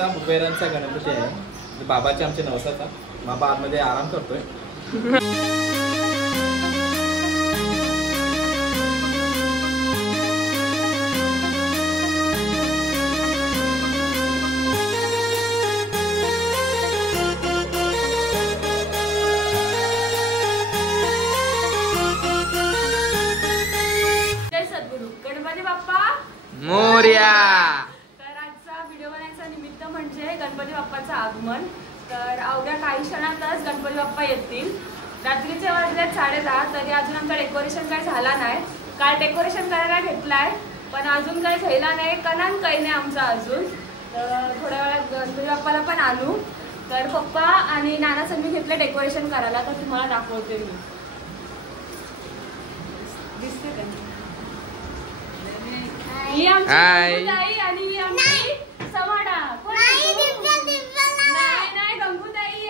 आमचा मुंबईरांचा गणपती आहे, बाबाचे आमचे नवसाचा. बाबा आतमध्ये आराम करतोय. गणपती बाप्पा मोरया. तर आजचा व्हिडिओ बनायचा निमित्त म्हणजे गणपती बाप्पाचं आगमन. तर अवघ्या काही क्षणातच गणपती बाप्पा येतील. रात्रीचे वाजले 10:30 तरी अजून आमचं डेकोरेशन काही झाला नाही. काल डेकोरेशन करायला घेतलाय पण अजून काही झाला नाही. कणान काही नाही आमचा अजून. तर थोड्या वेळात गणपती बाप्पाला पण आणू. तर पप्पा आणि नानाचं मी घेतलं डेकोरेशन करायला, तर तुम्हाला दाखवते मी. दिसते का? ही आमची गंगूताई आणि ही आमची समाडा. नाही गंगूताई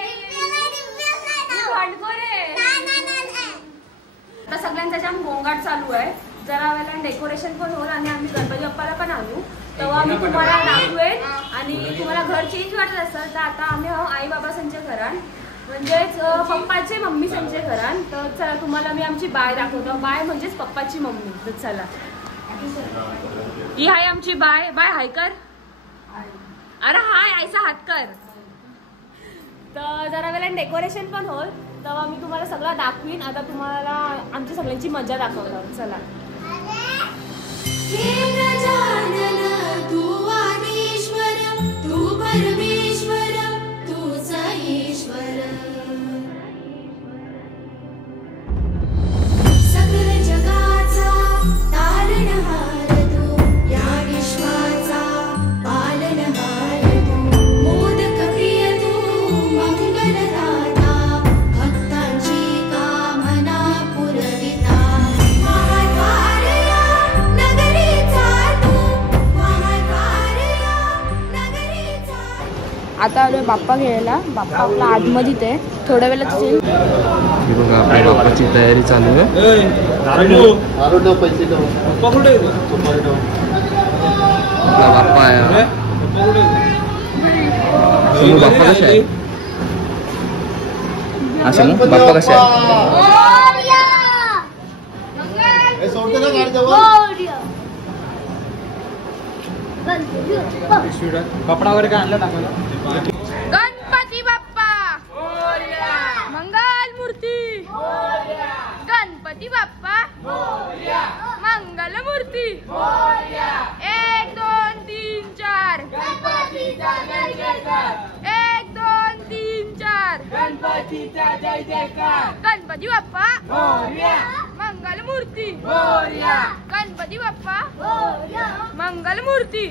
आता सगळ्यांचा जाम गोंगाट चालू आहे. जरा वेळेला डेकोरेशन पण होईल आणि आम्ही गणपती बाप्पाला पण आणू. तेव्हा आम्ही तुम्हाला दाखवेन. आणि तुम्हाला घर चेंज वाटत असेल तर आता आम्ही आई बाबा संचे घरान म्हणजेच पप्पाचे मम्मी संचे घरान. तर चला तुम्हाला मी आमची बाय दाखवतो. बाय म्हणजेच पप्पाची मम्मी. तर चला ही आहे आमची बाय. बाय हाय कर. अरे हाय आयसा हात कर. तर जरा वेळेला डेकोरेशन पण होईल तेव्हा मी तुम्हाला सगळं दाखवीन. आता तुम्हाला आमची सगळ्यांची मजा दाखवतो. चला. आता आलोय बाप्पा घ्यायला. बाप्पा आपला आतमध्येच आहे. थोड्या वेळात येईल. बघा आपल्या बाप्पाची तयारी चालू आहे. आपला बाप्पा आहे. बाप्पा कशा आहे? असं बाप्पा कशा आहे? कपडा वगैरे काय आणलं दाखवलं. गणपती बाप्पा मंगल मूर्ती. गणपती बाप्पा मंगल मूर्ती. 1 2 3 4 1 2 3 4 गणपतीचा जय जयकार. गणपती बाप्पा मंगल मूर्ती. गणपती बाप्पा मंगल मूर्ती.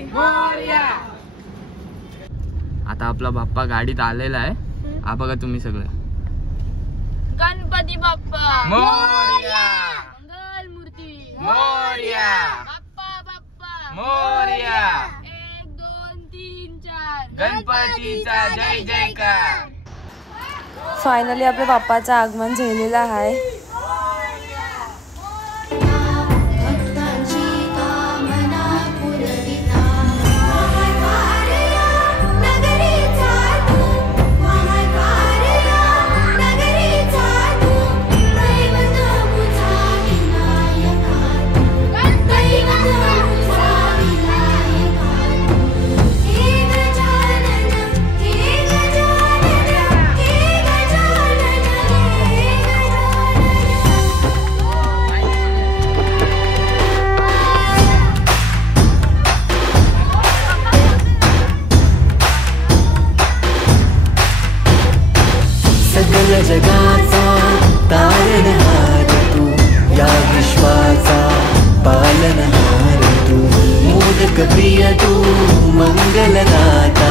आता आपला बाप्पा गाडीत आलेला आहे. हा बघा तुम्ही सगळे. गणपती बाप्पा मोरया. मंगल मूर्ती मोरया. बाप्पा बाप्पा मोरया. 1 2 3 4 गणपतीचा जय जयकार. फायनली आपल्या बाप्पाचं आगमन झालेलं आहे. जगाचा तारणहार तू, या विश्वाचा पालनहार तू, मोदक प्रिय तू, मंगलदाता,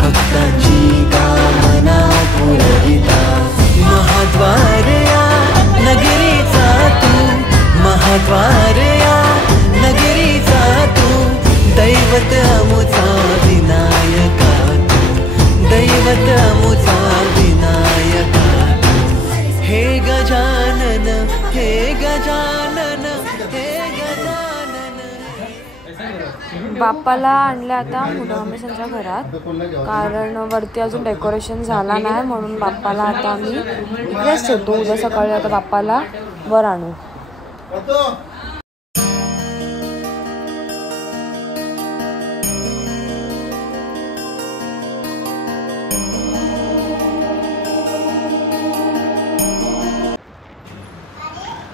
भक्तांची कामना पुरविता. महाद्वार या नगरीचा तू, महाद्वार या नगरीचा तू, दैवत अमुचा विनायका तू, दैवत अमुचा विनायका. हे गजानन, हे गजानन, हे गजानन. बाप्पाला आणले आता मुलामेशांच्या घरात, कारण वरती अजून डेकोरेशन झाला नाही, म्हणून बाप्पाला आता आम्ही इकडेच ठेवतो. उद्या सकाळी आता बाप्पाला वर आणू.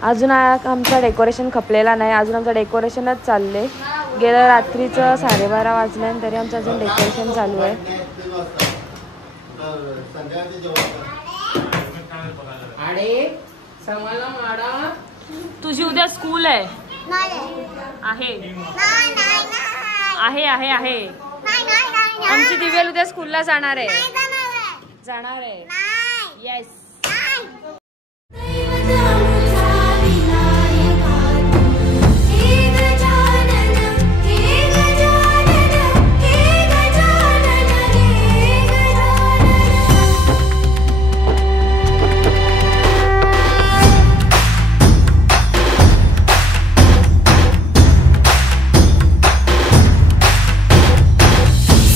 अजून आमचं डेकोरेशन खपलेला नाही, अजून आमचं डेकोरेशनच चालले. गेल्या रात्रीचं 12:30 वाजले आणि तरी आमचं अजून डेकोरेशन चालू आहे. तुझी उद्या स्कूल आहे? आहे आहे आहे. आमची दिव्या उद्या स्कूलला जाणार आहे. जाणार आहे. येस.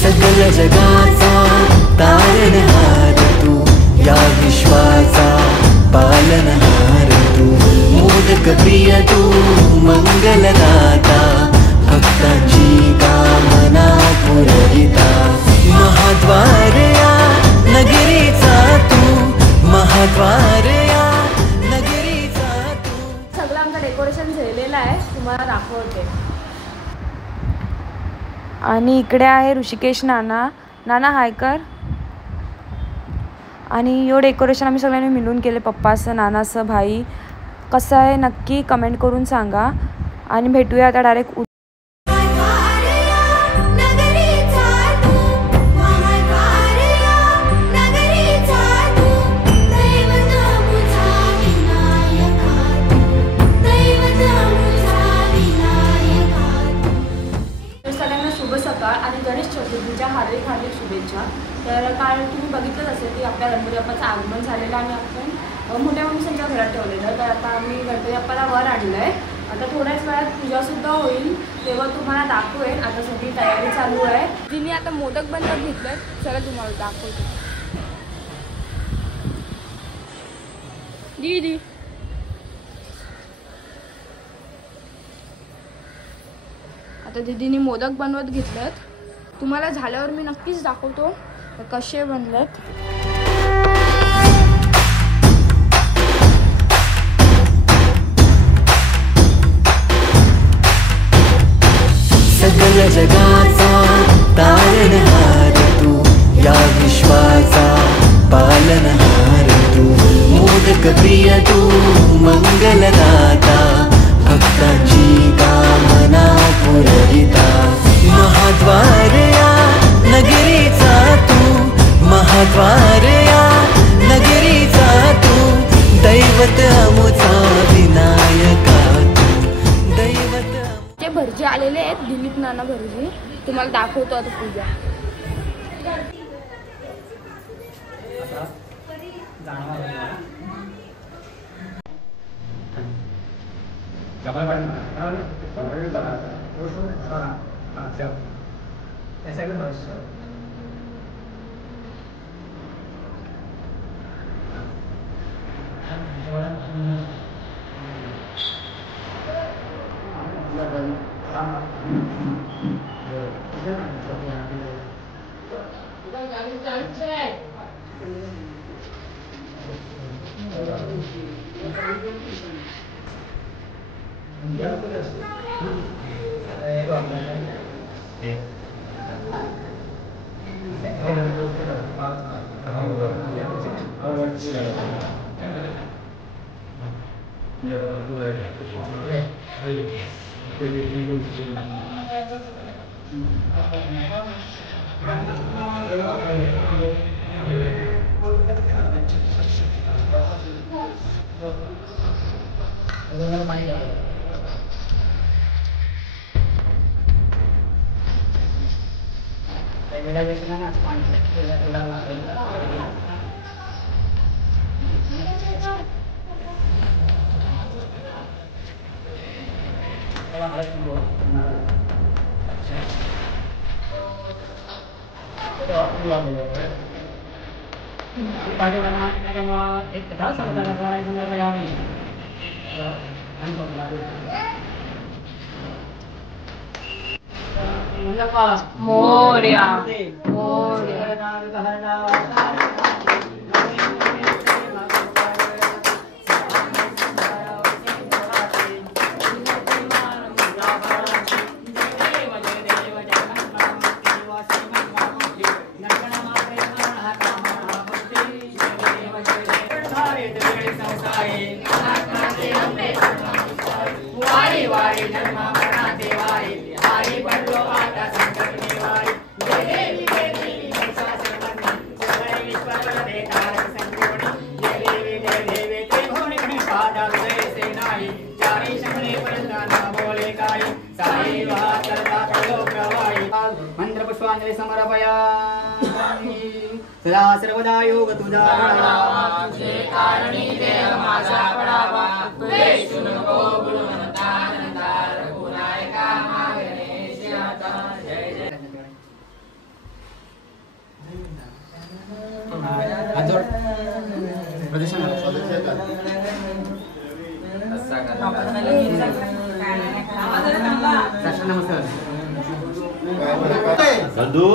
सकल जगाचा तारणहार तू, या विश्वाचा पालनहार तू, मोदक प्रिय तू, मंगलदाता, भक्तांची कामना पुरविता, महाद्वार या नगरीचा तू, महाद्वार या नगरीचा तू. सगळं आमचं डेकोरेशन झालेलं आहे, तुम्हाला दाखवते. आणि इकडे आहे ऋषिकेश नाना. नाना हाय कर. आणि यो डेकोरेशन आम्ही सगळ्यांनी मिळून केले, पप्पाचं, नानाचं, भाई. कसं आहे नक्की कमेंट करून सांगा. आणि भेटूया आता डायरेक्ट. आणि गणेश चतुर्थीच्या हार्दिक हार्दिक शुभेच्छा. तर काल तुम्ही बघितलंच असेल की आपल्या गणपती बाप्पाचं आगमन झालेलं आणि आपण मोठ्या माणसांच्या घरात ठेवलेलं. तर आता आम्ही गणपती बाप्पाला वर आणलं आहे. आता थोड्याच वेळात पूजासुद्धा होईल, तेव्हा तुम्हाला दाखवेन. आता सगळी तयारी चालू आहे. तिने आता मोदक बनवत घेतलं, चला तुम्हाला दाखवतो. दीदी आता दीदीने मोदक बनवत घेतलेत. तुम्हाला झाल्यावर मी नक्कीच दाखवतो कसे बनलेत. सकल जगाचा तारणहार तू, या विश्वाचा पालनहार तू, मोदक प्रिय तू, मंगलदाता, भक्तांची कामना पुरविता, महाद्वार या नगरीचा तू, महाद्वार या नगरीचा तू, दैवत अमुचा विनायका तू, दैवत. ते भरजे आलेले आहेत, दिलीप नाना भरजे. तुम्हाला दाखवतो आता पूजा. मोरया मंत्र पुष्पांजलि समर्पयामि। सदा सर्वदा योग तुझा जे कारणी देह माझा पडावा तुझे नको गुणवंता नंदार पुरायका गणेश आता जय जय। आजोड प्रदर्शन नमस्कार बंधू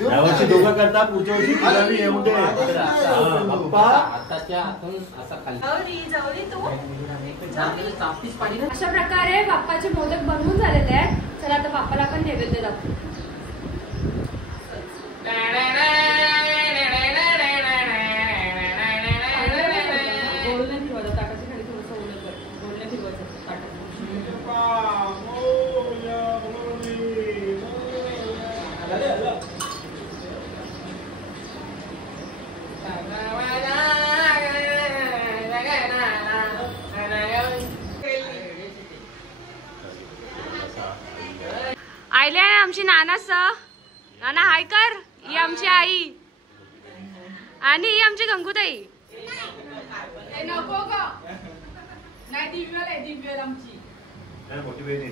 यावर्षी दोघं करता पुढच्या वर्षी तुलाही येऊन दे बाप्पा अशा प्रकारे बाप्पाचे मोदक बनवून झालेले आहेत. चला आता बाप्पाला पण नैवेद्य दाखवू. आईले आमची नानास नाना हाय कर. ही आमची आई आणि ही आमची गंगूताई. नको ग नाही दिव्य आमची मोठी बहिणी.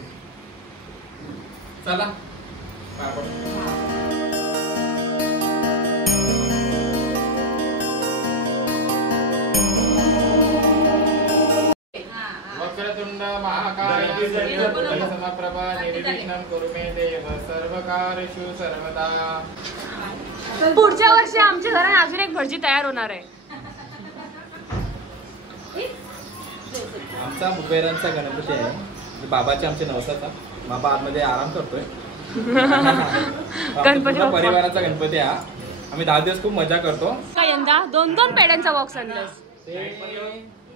चला वक्रतुंड महाकाय समप्रभा निर्विघ्नं कुरु मे देव सर्वकार्येषु सर्वदा. पुढच्या वर्षी आमच्या घरात अजून एक भटजी तयार होणार आहे. आमचा कुबेरांचा गणपती आहे. बाबाचे आमचे नवसाचा. बाबा आतमध्ये आराम करतोय. गणपती परिवाराचा गणपती हा. आम्ही 10 दिवस खूप मजा करतो. काय यंदा 2-2 पेड्यांचा बॉक्स आणलास.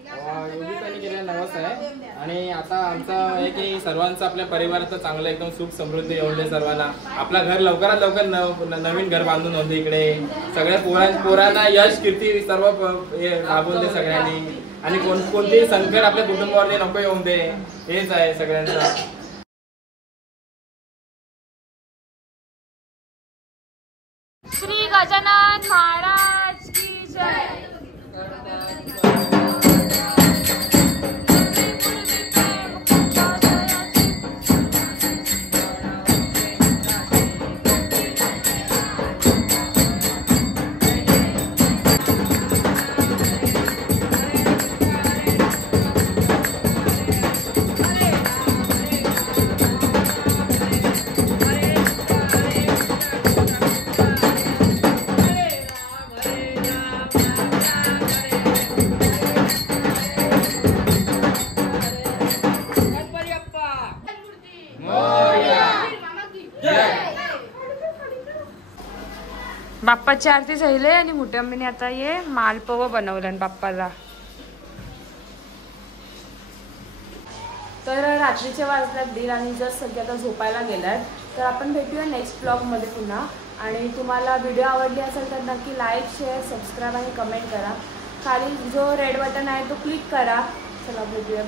योगितांनी केलेला नवस आहे. आणि आता आमचं आहे की सर्वांचं आपल्या परिवाराचं चांगलं एकदम सुख समृद्धी येऊन दे सर्वांना. आपलं घर लवकरात लवकर नवीन घर बांधून होऊन दे. इकडे सगळ्या पोरांना यश कीर्ती सर्व लाभून दे सगळ्यांनी. आणि कोणतेही संकट आपल्या कुटुंबावरती नको येऊन दे. हेच आहे सगळ्यांचं. श्री गजानन महाराज की जय. बाप्पाची आरती झाली आणि मोठ्या अम्मीने आता ये मालपव बनवलं बाप्पाला. तर रात्रीचे वाजल्यात 1:30 आणि जर सध्या आता झोपायला गेलात. तर आपण भेटूया नेक्स्ट ब्लॉगमध्ये पुन्हा. आणि तुम्हाला व्हिडिओ आवडली असेल तर नक्की लाईक शेअर सबस्क्राईब आणि कमेंट करा. खाली जो रेड बटन आहे तो क्लिक करा. चला भेटूया.